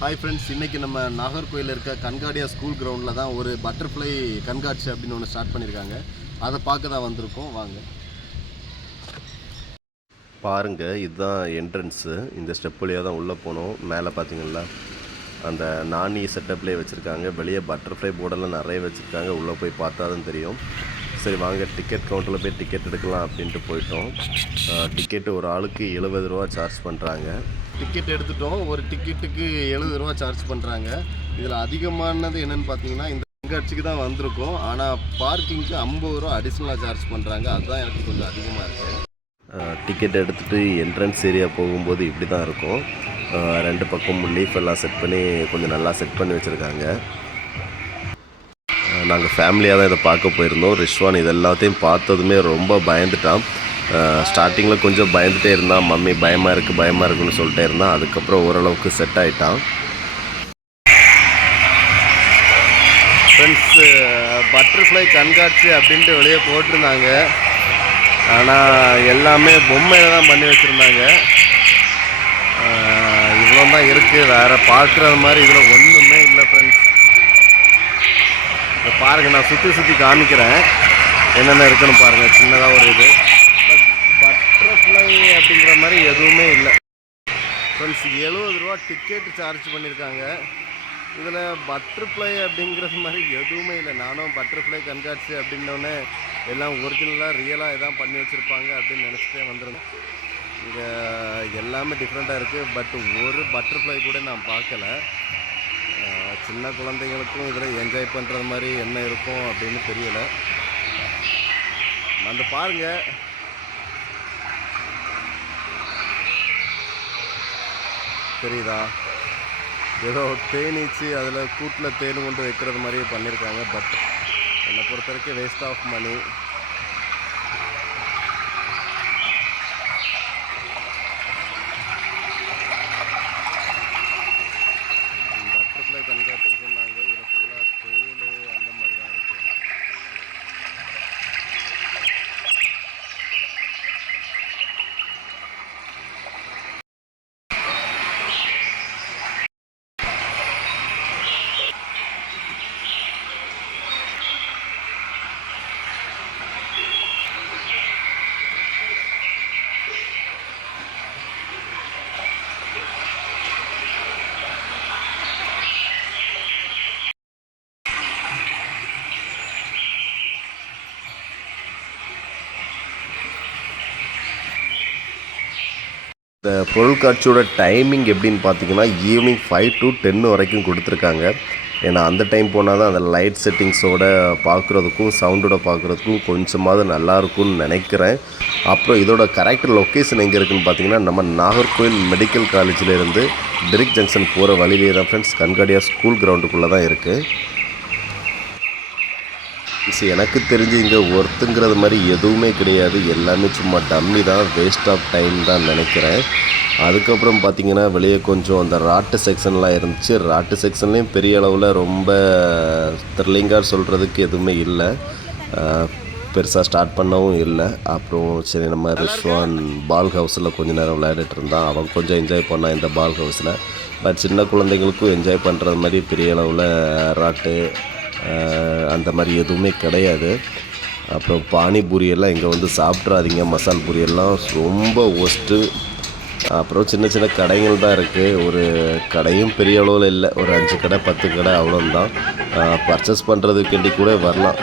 Hi friends, இன்றைக்கி நம்ம நாகர்கோயிலில் இருக்க கண்காடியா ஸ்கூல் கிரவுண்டில் தான் ஒரு பட்டர்ஃப்ளை கண்காட்சி அப்படின்னு ஒன்று ஸ்டார்ட் பண்ணியிருக்காங்க. அதை பார்க்க தான் வந்திருக்கோம். வாங்க பாருங்கள், இதுதான் என்ட்ரன்ஸு. இந்த ஸ்டெப் வழியாக தான் உள்ளே போனோம். மேலே பார்த்தீங்களா அந்த நாணி செட்டப்லேயே வச்சுருக்காங்க. வெளியே பட்டர்ஃப்ளை போர்டெல்லாம் நிறைய வச்சுருக்காங்க. உள்ளே போய் பார்த்தா தான் தெரியும். சரி வாங்க, டிக்கெட் கவுண்டரில் போய் டிக்கெட் எடுக்கலாம் அப்படின்ட்டு போயிட்டோம். டிக்கெட்டு ஒரு ஆளுக்கு 70 ரூபா சார்ஜ் பண்ணுறாங்க. டிக்கெட் எடுத்துட்டோம். ஒரு டிக்கெட்டுக்கு 70 ரூபா சார்ஜ் பண்ணுறாங்க. இதில் அதிகமானது என்னென்னு பார்த்தீங்கன்னா, இந்த கண்காட்சிக்கு தான் வந்திருக்கோம். ஆனால் பார்க்கிங்க்கு 50 ரூபா அடிஷ்னலாக சார்ஜ் பண்ணுறாங்க. அதுதான் எனக்கு கொஞ்சம் அதிகமாக இருக்குது. டிக்கெட் எடுத்துகிட்டு என்ட்ரன்ஸ் ஏரியா போகும்போது இப்படி தான் இருக்கும். 2 பக்கமும் லீஃப் எல்லாம் செட் பண்ணி கொஞ்சம் நல்லா செட் பண்ணி வச்சுருக்காங்க. நாங்கள் ஃபேமிலியாக தான் இதை பார்க்க போயிருந்தோம். ரிஷ்வான் இது எல்லாத்தையும் பார்த்ததுமே ரொம்ப பயந்துட்டான். ஸ்டார்டிங்கில் கொஞ்சம் பயந்துகிட்டே இருந்தான். மம்மி பயமாக இருக்குன்னு சொல்லிட்டே இருந்தான். அதுக்கப்புறம் ஓரளவுக்கு செட் ஆகிட்டான். ஃப்ரெண்ட்ஸு, பட்டர்ஃப்ளை கண்காட்சி அப்படின்ட்டு வெளியே போட்டிருந்தாங்க. ஆனால் எல்லாமே பொம்மையில் தான் பண்ணி வச்சுருந்தாங்க. இவ்வளோ தான் இருக்குது, வேறு பார்க்குறது மாதிரி இதில் ஒன்றுமே இல்லை ஃப்ரெண்ட்ஸ். இப்போ பாருங்கள், நான் சுற்றி காமிக்கிறேன் என்னென்ன இருக்குன்னு பாருங்கள். சின்னதாக ஒரு இது பட்டர்ஃப்ளை அப்படிங்கிற மாதிரி எதுவுமே இல்லை ஃப்ரெண்ட்ஸ். 70 ரூபா டிக்கெட் சார்ஜ் பண்ணியிருக்காங்க. இதில் பட்டர்ஃப்ளை அப்படிங்கிறது மாதிரி எதுவுமே இல்லை. நானும் பட்டர்ஃப்ளை கண்காட்சி அப்படின்னோடனே எல்லாம் ஒரிஜினலாக ரியலாக எதாவது பண்ணி வச்சுருப்பாங்க அப்படின்னு நினச்சிட்டே வந்துருந்தேன். இங்கே எல்லாமே டிஃப்ரெண்ட்டாக இருக்குது. பட் ஒரு பட்டர்ஃப்ளை கூட நான் பார்க்கல. சின்ன குழந்தைங்களுக்கும் இதில் என்ஜாய் பண்ணுறது மாதிரி என்ன இருக்கும் அப்படின்னு தெரியலை. அந்த பாருங்கள், தெரியுதா? ஏதோ தேனீச்சு அதில் கூட்டில் தேன் கொண்டு வைக்கிறது மாதிரியே பண்ணியிருக்காங்க. பட் என்னை பொறுத்த வரைக்கும் வேஸ்ட் ஆஃப் மணி. பட்டர்ஃப்ளை கண்காட்சின்னு சொன்னாங்க. இதில் ஃபுல்லாக தேன் அந்த மாதிரி தான் இருக்குது. இந்த பொருட்காட்சியோட டைமிங் எப்படின்னு பார்த்தீங்கன்னா, ஈவினிங் 5 to 10 வரைக்கும் கொடுத்துருக்காங்க. ஏன்னா அந்த டைம் போனால் தான் அந்த லைட் செட்டிங்ஸோட பார்க்குறதுக்கும் சவுண்டோட பார்க்குறதுக்கும் கொஞ்சமாவது நல்லாயிருக்கும்னு நினைக்கிறேன். அப்புறம் இதோட கரெக்ட் லொக்கேஷன் எங்கே இருக்குதுன்னு பார்த்தீங்கன்னா, நம்ம நாகர்கோயில் மெடிக்கல் காலேஜிலேருந்து டிரிக் ஜங்ஷன் போகிற வழியிலே தான் ஃப்ரெண்ட்ஸ். கண்காடியா ஸ்கூல் கிரவுண்டுக்குள்ளே தான் இருக்குது. எனக்கு தெரிஞ்சு இங்கே ஒர்த்துங்கிறது மாதிரி எதுவுமே கிடையாது. எல்லாமே சும்மா டம்மி தான், வேஸ்ட் ஆஃப் டைம் தான் நினைக்கிறேன். அதுக்கப்புறம் பார்த்திங்கன்னா, வெளியே கொஞ்சம் அந்த ராட்டு செக்ஷன்லாம் இருந்துச்சு. ராட்டு செக்ஷன்லேயும் பெரிய அளவில் ரொம்ப த்ரில்லிங்காக சொல்கிறதுக்கு எதுவுமே இல்லை. பெருசாக ஸ்டார்ட் பண்ணவும் இல்லை. அப்புறம் சரி, நம்ம ரிஷ்வான் பால் ஹவுஸில் கொஞ்சம் நேரம் விளையாடிட்டு இருந்தான். அவன் கொஞ்சம் என்ஜாய் பண்ணான் இந்த பால் ஹவுஸில். பட் சின்ன குழந்தைங்களுக்கும் என்ஜாய் பண்ணுறது மாதிரி பெரிய அளவில் ராட்டு அந்த மாதிரி எதுவுமே கிடையாது. அப்புறம் பானிபூரியெல்லாம் இங்கே வந்து சாப்பிட்றாதீங்க. மசால் பூரியெல்லாம் ரொம்ப ஒஸ்ட்டு. அப்புறம் சின்ன சின்ன கடைகள் தான் இருக்குது. ஒரு கடையும் பெரிய அளவில் இல்லை. ஒரு 5 கடை 10 கடை அவ்வளோந்தான். பர்ச்சேஸ் பண்ணுறதுக்கு வேண்டி கூட வரலாம்.